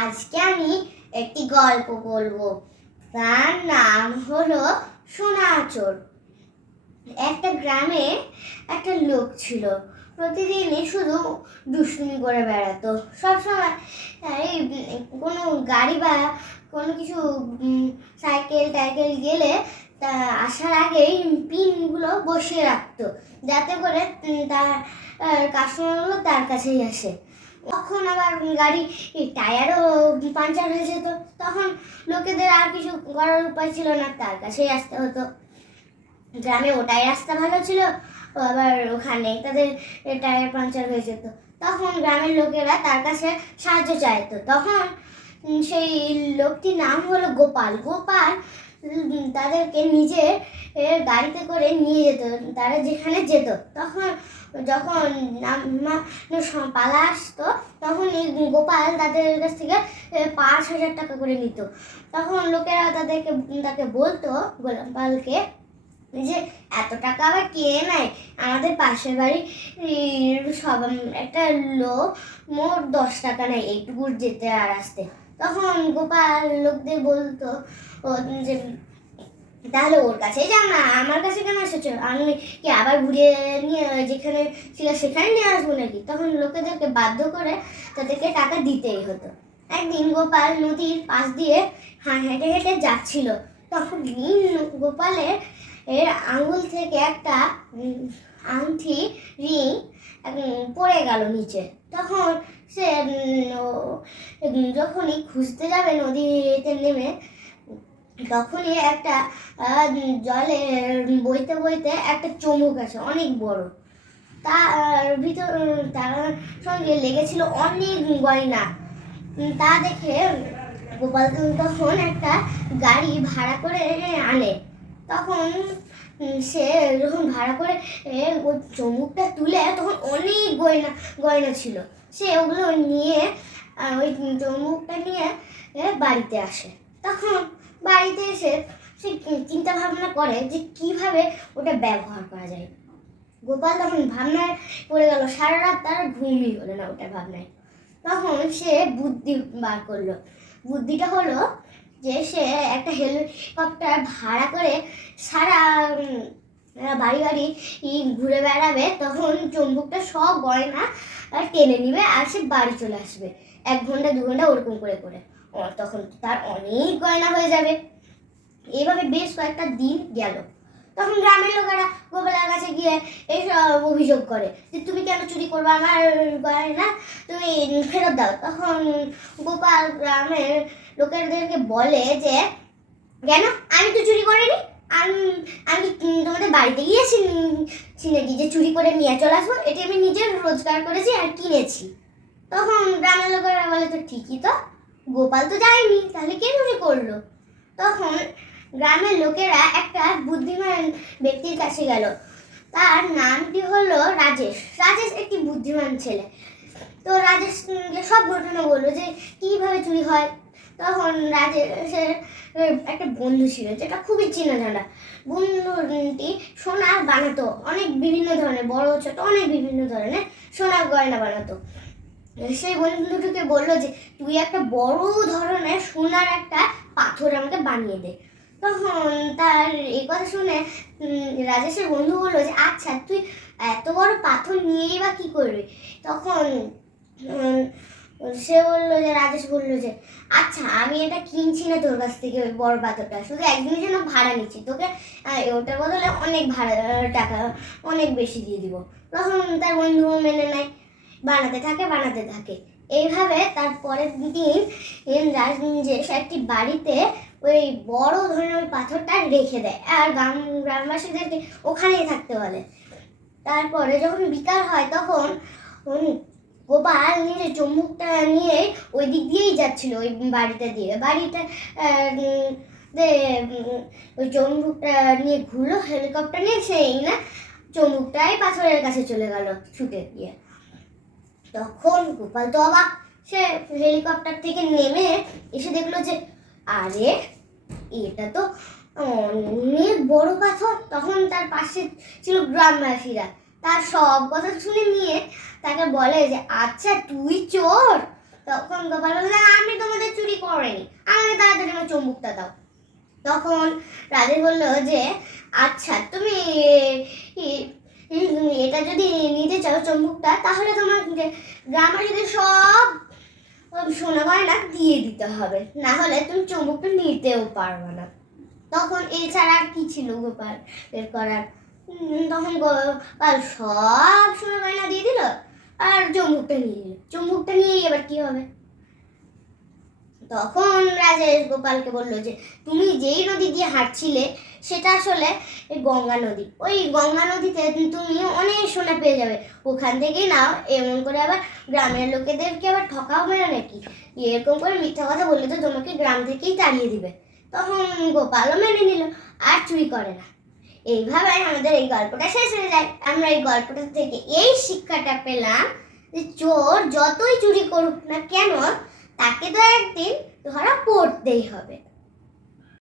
আজকে আমি একটি গল্প বলবো। তার নাম হলো সোনা চোর। একটা গ্রামে একটা লোক ছিল। প্রতিদিনই শুধু দুষ্টুমি করে বেড়াতো। সবসময় এই কোনো গাড়ি বা কোনো কিছু সাইকেল টাইকেল গেলে তা আসার আগেই পিনগুলো বসিয়ে রাখতো, যাতে করে তার কাস্টমারগুলো তার কাছেই আসে। তখন আবার গাড়ি টায়ারও পাঞ্চার হয়ে যেত, তখন লোকেদের আর কিছু করার উপায় ছিল না, তার কাছেই আসতে হতো। গ্রামে ওটাই রাস্তা ভালো ছিল, আবার ওখানে তাদের টায়ার পাঞ্চার হয়ে যেত, তখন গ্রামের লোকেরা তার কাছে সাহায্য চাইতো। তখন সেই লোকটির নাম হলো গোপাল। গোপাল তাদেরকে নিজের গাড়িতে করে নিয়ে যেত তারা যেখানে যেত। তখন যখন পালা আসতো, তখন এই গোপাল তাদের কাছ থেকে 5,000 টাকা করে নিত। তখন লোকেরা তাকে বলতো গোপালকে যে এত টাকা আবার কে নেয়, আমাদের পাশের বাড়ি সব একটা লোক মোট 10 টাকা নেয় এইটুকু যেতে আর আসতে। তখন গোপাল লোকদের বলতো যে তাহলে ওর কাছেই যাও না, আমার কাছে কেন এসেছো? আমি কি আবার ঘুরিয়ে নিয়ে যেখানে ছিল সেখানে নিয়ে আসবো নাকি? তখন লোকেদেরকে বাধ্য করে তাদেরকে টাকা দিতেই হতো। একদিন গোপাল নদীর পাশ দিয়ে হেঁটে হেঁটে যাচ্ছিল। তখন গোপালের আঙুল থেকে একটা আংটি রিং পড়ে গেল নিচে। তখন সে যখনই খুঁজতে যাবে নদীতে নেমে, তখনই একটা জলে বইতে বইতে একটা চমক আছে অনেক বড়। তার ভিতর তার সঙ্গে লেগেছিল অনেক গয়না। তা দেখে গোপাল তখন একটা গাড়ি ভাড়া করে আনে। তখন সে যখন ভাড়া করে চমুকটা তুলে, তখন অনেক গয়না ছিল। সে ওগুলো নিয়ে ওই চমুকটা নিয়ে বাড়িতে আসে। তখন বাড়িতে এসে সে চিন্তা ভাবনা করে যে কিভাবে ওটা ব্যবহার করা যায়। গোপাল তখন ভাবনায় পড়ে গেল, সারা রাত তার ঘুমই হলো না ওটা ভাবনায়। তখন সে বুদ্ধি বার করলো। বুদ্ধিটা হলো যে সে একটা হেলিকপ্টার ভাড়া করে সারা বাড়ি বাড়ি ঘুরে বেড়াবে। তখন চম্বুকটা সব গয়না টেনে নিবে আর সে বাড়ি চলে আসবে 1 ঘন্টা 2 ঘন্টা ওরকম করে করে। তখন তার অনেক গয়না হয়ে যাবে। এইভাবে বেশ কয়েকটা দিন গেল। তখন গ্রামের লোকেরা গোপালের কাছে গিয়ে এইসব অভিযোগ করে যে তুমি কেন চুরি করবে আমার গয়না, তুমি ফেরত দাও। তখন গোপাল গ্রামের লোকেদেরকে বলে যে কেন, আমি তো চুরি করিনি, আমি তোমাদের বাড়িতে গিয়েছি নাকি যে চুরি করে নিয়ে চলে আসবো? এটি আমি নিজের রোজগার করেছি আর কিনেছি। তখন গ্রামের লোকেরা বলে তো ঠিকই তো, গোপাল তো যায়নি, তাহলে কে চুরি করলো? তখন গ্রামের লোকেরা একটা বুদ্ধিমান ব্যক্তির কাছে গেল। তার নামটি হলো রাজেশ। রাজেশ একটি বুদ্ধিমান ছেলে। তো রাজেশকে সব ঘটনা বললো যে কিভাবে চুরি হয়। তখন রাজেশের একটা বন্ধু ছিল যেটা খুবই চেনা জানা। বন্ধুটি সোনা বানাতো, অনেক বিভিন্ন ধরনের, বড় ছোট অনেক বিভিন্ন ধরনের সোনার গয়না বানাতো। সেই বন্ধুটিকে বললো যে তুই একটা বড় ধরনের সোনার একটা পাথর আমাকে বানিয়ে দে। তখন তার এই কথা শুনে রাজেশের বন্ধু বললো যে আচ্ছা, তুই এত বড় পাথর নিয়েই বা কি করবি? তখন সে বললো যে রাজেশ বললো যে আচ্ছা, আমি এটা কিনছি না তোর কাছ থেকে, ওই বড় পাথরটা শুধু একদিনের জন্য ভাড়া নিচ্ছি, তোকে ওটার বদলে অনেক ভাড়া টাকা অনেক বেশি দিয়ে দিব। তখন তার বন্ধু মেনে নেয়, বানাতে থাকে। এইভাবে তারপরের দিন রাজেশ একটি বাড়িতে ওই বড় ধরনের ওই পাথরটা রেখে দেয় আর গ্রামবাসীদেরকে ওখানেই থাকতে বলে। তারপরে যখন বিকাল হয়, তখন গোপাল নিজের চুম্বকটা নিয়ে ওই দিক দিয়েই যাচ্ছিল, ওই বাড়িটা ওই চুম্বকটা নিয়ে ঘুরলো, হেলিকপ্টার নিয়ে সেই না চুম্বকটাই পাথরের কাছে চলে গেল ছুটে গিয়ে। তখন গোপাল তো অবাক, সে হেলিকপ্টার থেকে নেমে এসে দেখলো যে আরে এটা তো অনেক বড় পাথর। তখন তার পাশে ছিল গ্রামবাসীরা, তার সব কথা শুনে নিয়ে তাকে বলে যে আচ্ছা তুই চোর? তখন গোপাল বলে আমি তো পড়েনি, আমাকে তাড়াতাড়ি আমার চুম্বকটা দাও। তখন রাজেশ বলল যে আচ্ছা তুমি এটা যদি নিতে চাও চুম্বকটা, তাহলে তোমাকে গ্রামারিদের সব সোনা গয়না দিয়ে দিতে হবে, না হলে তুমি চুম্বকটা নিতেও পারবে না। তখন এছাড়া আর কি ছিল গোপাল এর করার? তখন গোপাল সব সোনা গয়না দিয়ে দিল আর চুম্বকটা নিয়ে নিল। চুম্বকটা নিয়ে এবার কি হবে? তখন রাজেশ গোপালকে বলল যে তুমি যেই নদী দিয়ে হাঁটছিলে সেটা আসলে গঙ্গা নদী। ওই গঙ্গা নদীতে তুমি অনেক সোনা পেয়ে যাবে, ওখান থেকেই নাও। এমন করে আবার গ্রামের লোকেদেরকে আবার ঠকাও মেরে নাকি? এরকম করে মিথ্যা কথা বললে তো তোমাকে গ্রাম থেকেই তাড়িয়ে দিবে। তখন গোপালও মেনে নিল আর চুরি করে না। এইভাবে আমাদের এই গল্পটা শেষ হয়ে যায়। আমরা এই গল্পটা থেকে এই শিক্ষাটা পেলাম যে চোর যতই চুরি করুক না কেন, তাকে তো একদিন ধরা পড়তেই হবে।